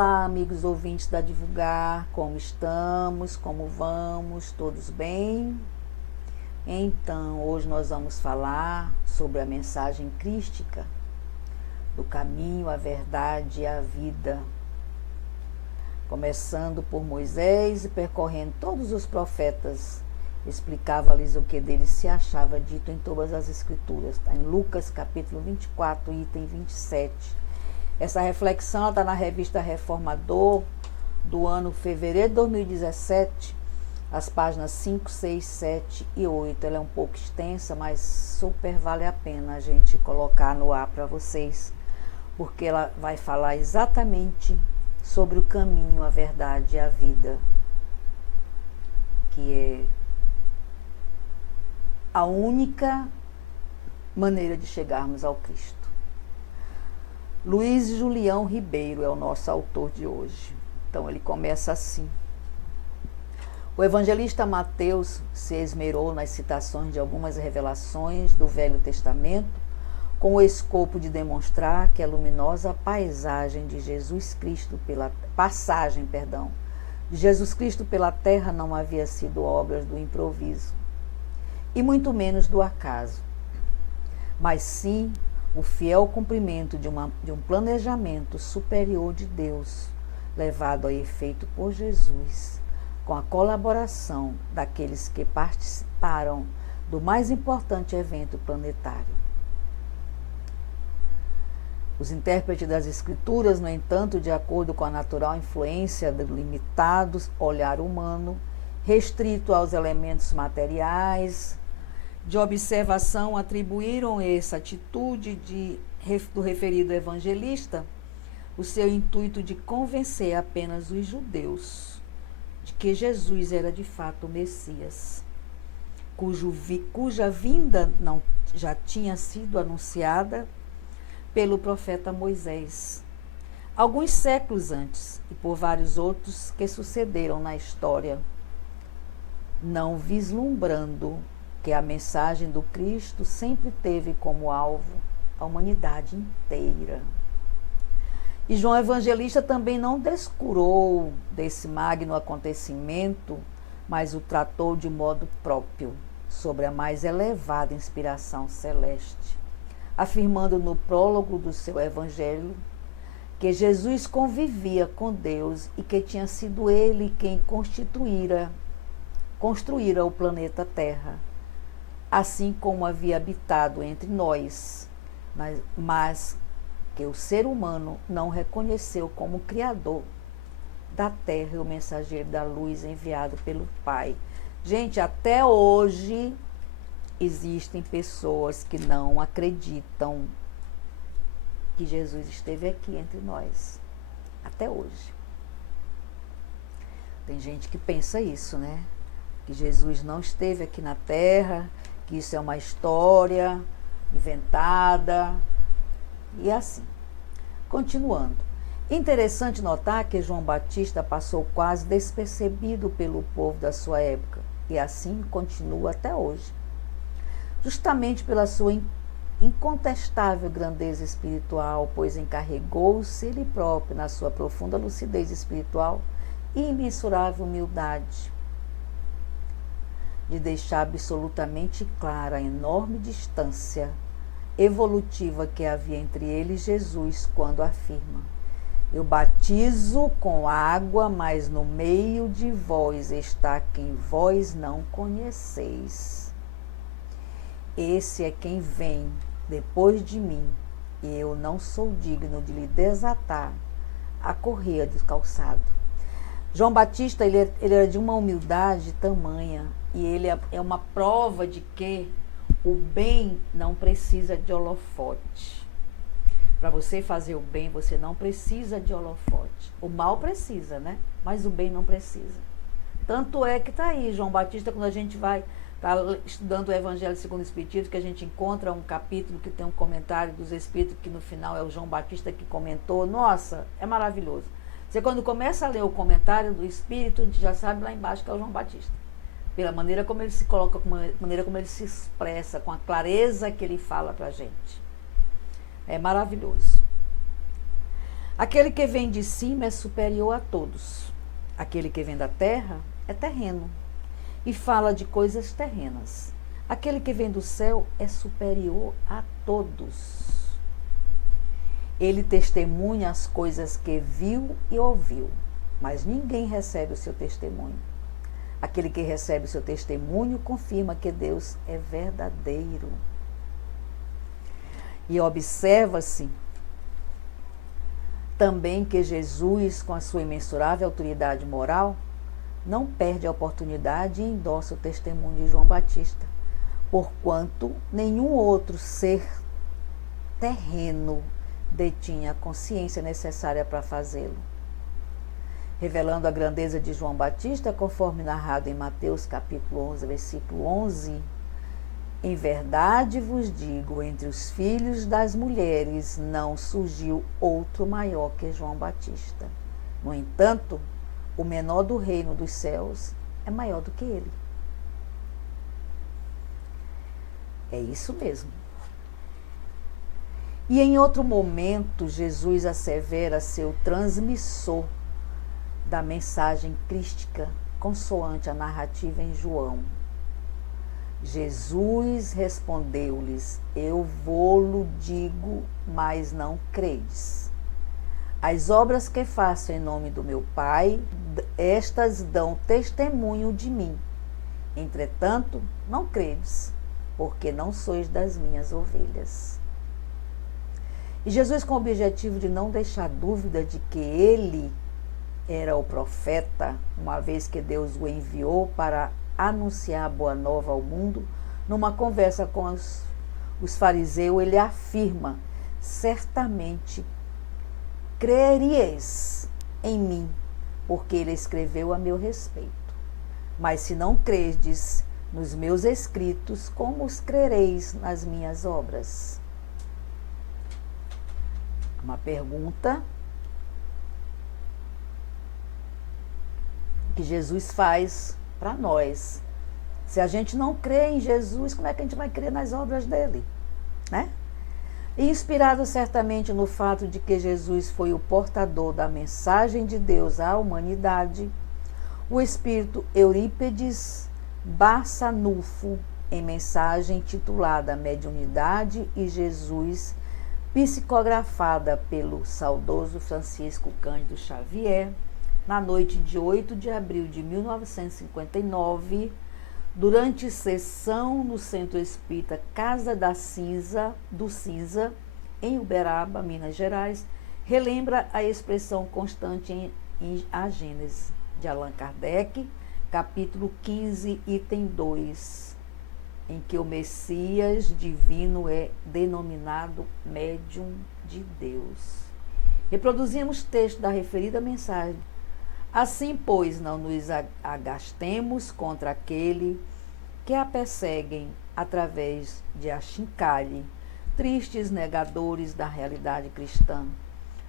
Olá, amigos ouvintes da Divulgar, como estamos, como vamos, todos bem? Então, hoje nós vamos falar sobre a mensagem crística do caminho, a verdade e a vida, começando por Moisés e percorrendo todos os profetas, explicava-lhes o que deles se achava dito em todas as escrituras, está em Lucas capítulo 24, item 27. Essa reflexão está na revista Reformador, do ano fevereiro de 2017, as páginas 5, 6, 7 e 8. Ela é um pouco extensa, mas super vale a pena a gente colocar no ar para vocês, porque ela vai falar exatamente sobre o caminho, a verdade e a vida, que é a única maneira de chegarmos ao Cristo. Luiz Julião Ribeiro é o nosso autor de hoje. Então ele começa assim. O evangelista Mateus se esmerou nas citações de algumas revelações do Velho Testamento, com o escopo de demonstrar que a luminosa paisagem de Jesus Cristo de Jesus Cristo pela terra não havia sido obras do improviso, e muito menos do acaso, mas sim o fiel cumprimento de um planejamento superior de Deus, levado a efeito por Jesus, com a colaboração daqueles que participaram do mais importante evento planetário. Os intérpretes das Escrituras, no entanto, de acordo com a natural influência do limitado olhar humano, restrito aos elementos materiais, de observação, atribuíram essa atitude do referido evangelista o seu intuito de convencer apenas os judeus de que Jesus era de fato o Messias, cuja vinda não já tinha sido anunciada pelo profeta Moisés, alguns séculos antes, e por vários outros que sucederam na história, não vislumbrando que a mensagem do Cristo sempre teve como alvo a humanidade inteira. E João Evangelista também não descurou desse magno acontecimento, mas o tratou de modo próprio, sobre a mais elevada inspiração celeste, afirmando no prólogo do seu Evangelho que Jesus convivia com Deus e que tinha sido ele quem construíra o planeta Terra, assim como havia habitado entre nós, mas que o ser humano não reconheceu como criador da terra e o mensageiro da luz enviado pelo Pai. Gente, até hoje existem pessoas que não acreditam que Jesus esteve aqui entre nós. Até hoje. Tem gente que pensa isso, né? Que Jesus não esteve aqui na terra, que isso é uma história inventada, e assim. Continuando. Interessante notar que João Batista passou quase despercebido pelo povo da sua época, e assim continua até hoje. Justamente pela sua incontestável grandeza espiritual, pois encarregou-se ele próprio, na sua profunda lucidez espiritual e imensurável humildade, de deixar absolutamente clara a enorme distância evolutiva que havia entre ele e Jesus, quando afirma: eu batizo com água, mas no meio de vós está quem vós não conheceis. Esse é quem vem depois de mim, e eu não sou digno de lhe desatar a correia do calçado. João Batista, ele era de uma humildade tamanha, e ele é uma prova de que o bem não precisa de holofote. Para você fazer o bem, você não precisa de holofote. O mal precisa, né? Mas o bem não precisa. Tanto é que está aí, João Batista, quando a gente vai estudando o Evangelho segundo o Espiritismo, que a gente encontra um capítulo que tem um comentário dos Espíritos, que no final é o João Batista que comentou. Nossa, é maravilhoso. Você, quando começa a ler o comentário do Espírito, a gente já sabe lá embaixo que é o João Batista. Pela maneira como ele se coloca, com a maneira como ele se expressa, com a clareza que ele fala para a gente. É maravilhoso. Aquele que vem de cima é superior a todos. Aquele que vem da terra é terreno e fala de coisas terrenas. Aquele que vem do céu é superior a todos. Ele testemunha as coisas que viu e ouviu, mas ninguém recebe o seu testemunho. Aquele que recebe o seu testemunho confirma que Deus é verdadeiro. E observa-se também que Jesus, com a sua imensurável autoridade moral, não perde a oportunidade e endossa o testemunho de João Batista, porquanto nenhum outro ser terreno detinha a consciência necessária para fazê-lo. Revelando a grandeza de João Batista, conforme narrado em Mateus capítulo 11, versículo 11, em verdade vos digo, entre os filhos das mulheres não surgiu outro maior que João Batista. No entanto, o menor do reino dos céus é maior do que ele. É isso mesmo. E em outro momento, Jesus assevera ser o transmissor da mensagem crística, consoante a narrativa em João. Jesus respondeu-lhes: eu vô-lo digo, mas não credes. As obras que faço em nome do meu Pai, estas dão testemunho de mim. Entretanto, não credes, porque não sois das minhas ovelhas. E Jesus, com o objetivo de não deixar dúvida de que ele era o profeta, uma vez que Deus o enviou para anunciar a boa nova ao mundo, numa conversa com os fariseus, ele afirma: certamente creríeis em mim, porque ele escreveu a meu respeito. Mas se não credes nos meus escritos, como os crereis nas minhas obras? Uma pergunta que Jesus faz para nós. Se a gente não crê em Jesus, como é que a gente vai crer nas obras dele? Né? E inspirado certamente no fato de que Jesus foi o portador da mensagem de Deus à humanidade, o espírito Eurípides Barçanufo, em mensagem titulada Mediunidade e Jesus, psicografada pelo saudoso Francisco Cândido Xavier, na noite de 8 de abril de 1959, durante sessão no Centro Espírita Casa do Cinza, em Uberaba, Minas Gerais, relembra a expressão constante em A Gênese, de Allan Kardec, capítulo 15, item 2, em que o Messias divino é denominado médium de Deus. Reproduzimos texto da referida mensagem. Assim, pois, não nos agastemos contra aquele que a perseguem através de achincalhe, tristes negadores da realidade cristã,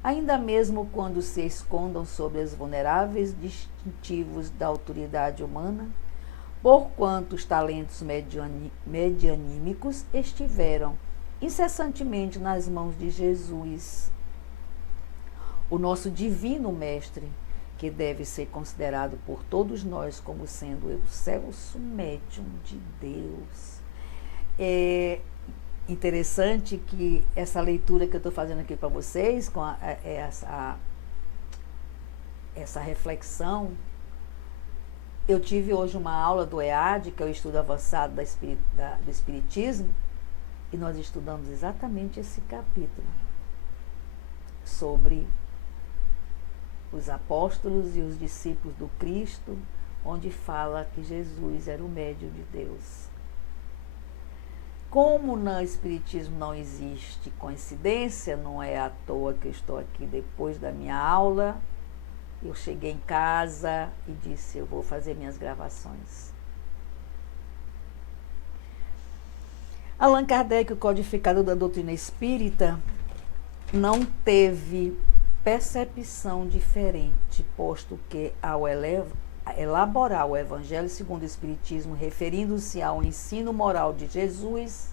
ainda mesmo quando se escondam sob os vulneráveis distintivos da autoridade humana, porquanto os talentos medianímicos estiveram incessantemente nas mãos de Jesus, o nosso divino mestre, que deve ser considerado por todos nós como sendo o excelso médium de Deus. É interessante que essa leitura que eu estou fazendo aqui para vocês, com essa reflexão, eu tive hoje uma aula do EAD, que é o estudo avançado do Espiritismo, e nós estudamos exatamente esse capítulo, sobre os apóstolos e os discípulos do Cristo, onde fala que Jesus era o médium de Deus. Como no Espiritismo não existe coincidência, não é à toa que eu estou aqui depois da minha aula, eu cheguei em casa e disse: eu vou fazer minhas gravações. Allan Kardec, o codificador da doutrina espírita, não teve percepção diferente, posto que, ao elaborar o Evangelho segundo o Espiritismo, referindo-se ao ensino moral de Jesus,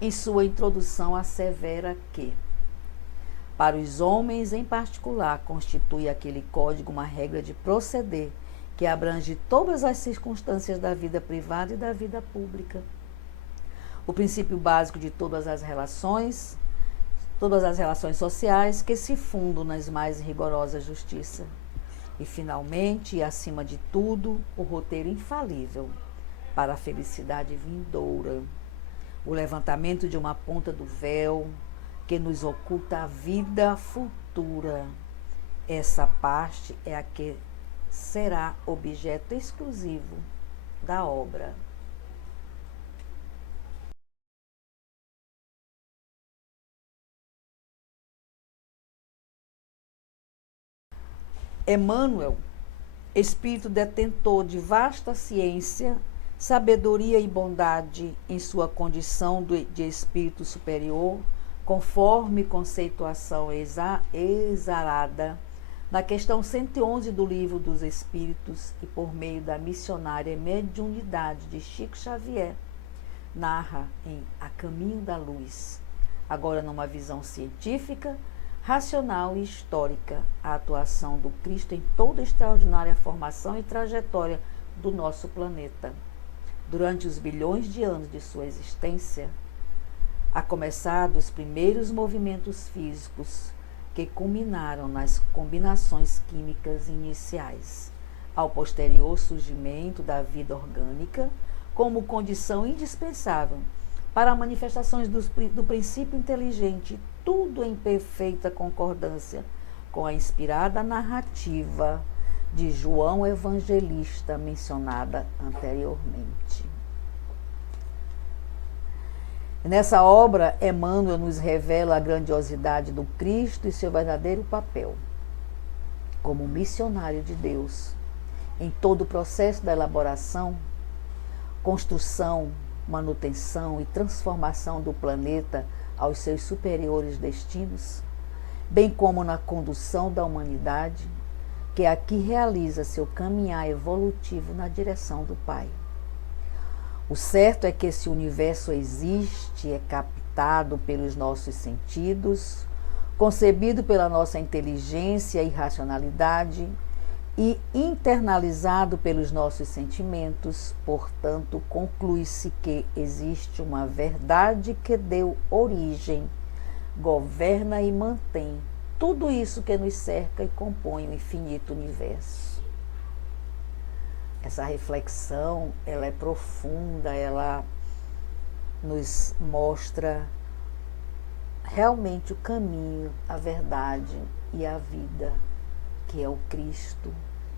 em sua introdução assevera que Para os homens, em particular, constitui aquele código uma regra de proceder que abrange todas as circunstâncias da vida privada e da vida pública. O princípio básico de todas as relações sociais que se fundam nas mais rigorosas justiça. E, finalmente, e acima de tudo, o roteiro infalível para a felicidade vindoura, o levantamento de uma ponta do véu que nos oculta a vida futura. Essa parte é a que será objeto exclusivo da obra. Emmanuel, espírito detentor de vasta ciência, sabedoria e bondade em sua condição de espírito superior, conforme conceituação exarada, na questão 111 do Livro dos Espíritos e por meio da missionária mediunidade de Chico Xavier, narra em A Caminho da Luz, agora numa visão científica, racional e histórica, a atuação do Cristo em toda a extraordinária formação e trajetória do nosso planeta. Durante os bilhões de anos de sua existência, a começar dos primeiros movimentos físicos que culminaram nas combinações químicas iniciais, ao posterior surgimento da vida orgânica como condição indispensável para manifestações do princípio inteligente, tudo em perfeita concordância com a inspirada narrativa de João Evangelista mencionada anteriormente. Nessa obra, Emmanuel nos revela a grandiosidade do Cristo e seu verdadeiro papel como missionário de Deus em todo o processo da elaboração, construção, manutenção e transformação do planeta aos seus superiores destinos, bem como na condução da humanidade, que aqui realiza seu caminhar evolutivo na direção do Pai. O certo é que esse universo existe, é captado pelos nossos sentidos, concebido pela nossa inteligência e racionalidade e internalizado pelos nossos sentimentos. Portanto, conclui-se que existe uma verdade que deu origem, governa e mantém tudo isso que nos cerca e compõe o infinito universo. Essa reflexão, ela é profunda, ela nos mostra realmente o caminho, a verdade e a vida, que é o Cristo,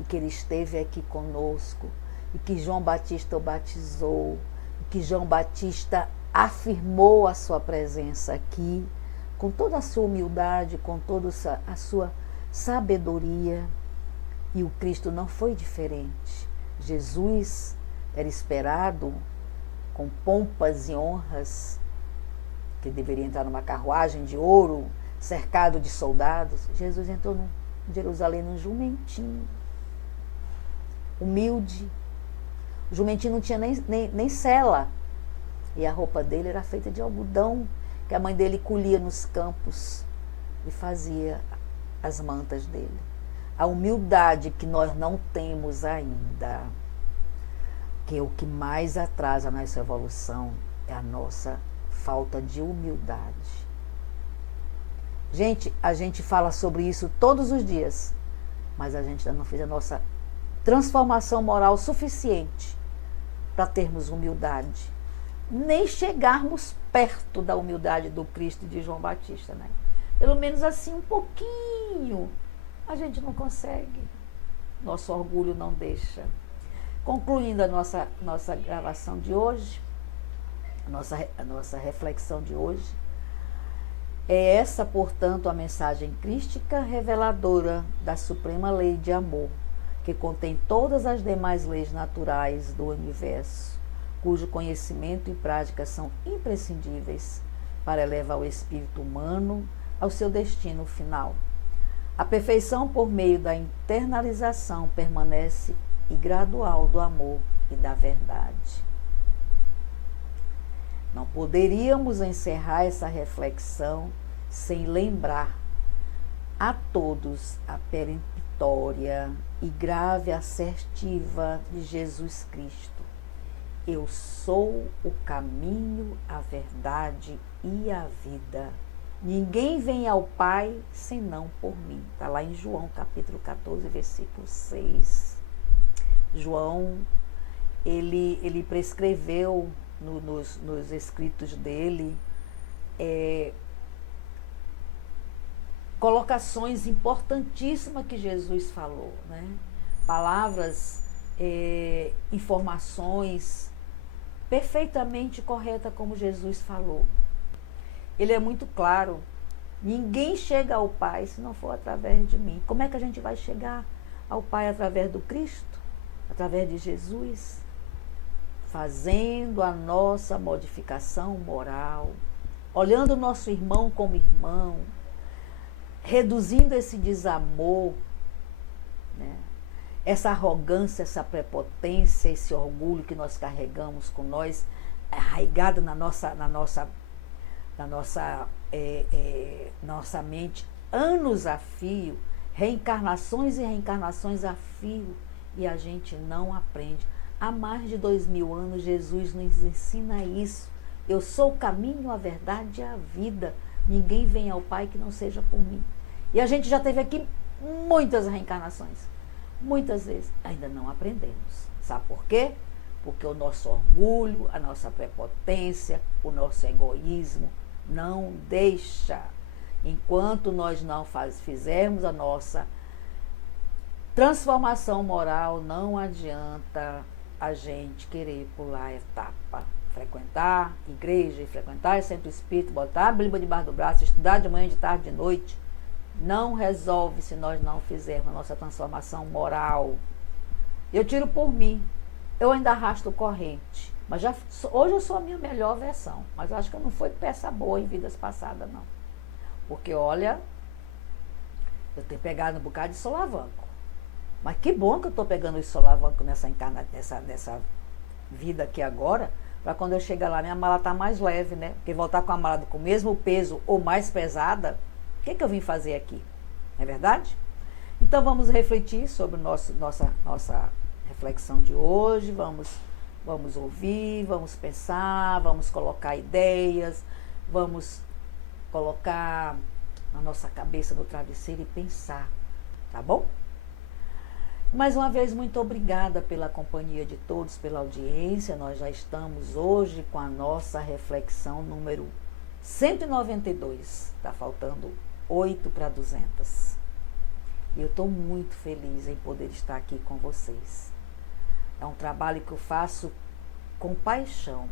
e que Ele esteve aqui conosco, e que João Batista o batizou, e que João Batista afirmou a sua presença aqui, com toda a sua humildade, com toda a sua sabedoria, e o Cristo não foi diferente. Jesus era esperado com pompas e honras, que deveria entrar numa carruagem de ouro, cercado de soldados. Jesus entrou em Jerusalém num jumentinho, humilde. O jumentinho não tinha nem sela, e a roupa dele era feita de algodão, que a mãe dele colhia nos campos e fazia as mantas dele. A humildade que nós não temos ainda, que é o que mais atrasa a nossa evolução, é a nossa falta de humildade. Gente, a gente fala sobre isso todos os dias, mas a gente ainda não fez a nossa transformação moral suficiente para termos humildade, nem chegarmos perto da humildade do Cristo e de João Batista, né? Pelo menos assim, um pouquinho, a gente não consegue. Nosso orgulho não deixa. Concluindo a nossa gravação de hoje, a nossa reflexão de hoje, é essa, portanto, a mensagem crística reveladora da suprema lei de amor, que contém todas as demais leis naturais do universo, cujo conhecimento e prática são imprescindíveis para elevar o espírito humano ao seu destino final. A perfeição por meio da internalização permanece e gradual do amor e da verdade. Não poderíamos encerrar essa reflexão sem lembrar a todos a peremptória e grave assertiva de Jesus Cristo. Eu sou o caminho, a verdade e a vida. Ninguém vem ao Pai senão por mim. Está lá em João, capítulo 14, versículo 6. João, ele prescreveu nos escritos dele colocações importantíssimas que Jesus falou, né? Palavras, informações perfeitamente corretas como Jesus falou. Ele é muito claro. Ninguém chega ao Pai se não for através de mim. Como é que a gente vai chegar ao Pai através do Cristo? Através de Jesus? Fazendo a nossa modificação moral, olhando o nosso irmão como irmão, reduzindo esse desamor, né? Essa arrogância, essa prepotência, esse orgulho que nós carregamos com nós, arraigado na nossa mente, anos a fio, reencarnações e reencarnações a fio, e a gente não aprende. Há mais de 2000 anos, Jesus nos ensina isso. Eu sou o caminho, a verdade e a vida. Ninguém vem ao Pai que não seja por mim. E a gente já teve aqui muitas reencarnações. Muitas vezes. Ainda não aprendemos. Sabe por quê? Porque o nosso orgulho, a nossa prepotência, o nosso egoísmo não deixa. Enquanto nós não fizermos a nossa transformação moral, não adianta a gente querer pular a etapa. Frequentar igreja, frequentar centro espírita, botar a Bíblia debaixo do braço, estudar de manhã, de tarde, de noite, não resolve se nós não fizermos a nossa transformação moral. Eu tiro por mim. Eu ainda arrasto corrente. Mas hoje eu sou a minha melhor versão. Mas eu acho que eu não fui peça boa em vidas passadas, não. Porque, olha, eu tenho pegado um bocado de solavanco. Mas que bom que eu estou pegando esse solavanco nessa vida aqui agora, para quando eu chegar lá, minha mala tá mais leve, né? Porque voltar com a mala com o mesmo peso ou mais pesada, o que eu vim fazer aqui? Não é verdade? Então vamos refletir sobre nossa reflexão de hoje, vamos ouvir, vamos pensar, vamos colocar ideias, vamos colocar a nossa cabeça no travesseiro e pensar, tá bom? Mais uma vez, muito obrigada pela companhia de todos, pela audiência. Nós já estamos hoje com a nossa reflexão número 192. Está faltando 8 para 200. E eu estou muito feliz em poder estar aqui com vocês. É um trabalho que eu faço com paixão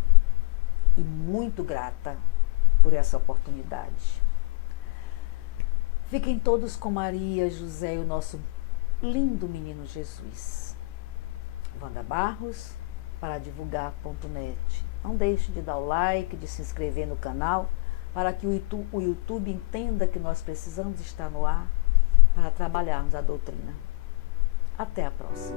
e muito grata por essa oportunidade. Fiquem todos com Maria, José e o nosso lindo menino Jesus. Wanda Barros, para divulgar.net. Não deixe de dar o like, de se inscrever no canal, para que o YouTube entenda que nós precisamos estar no ar para trabalharmos a doutrina. Até a próxima.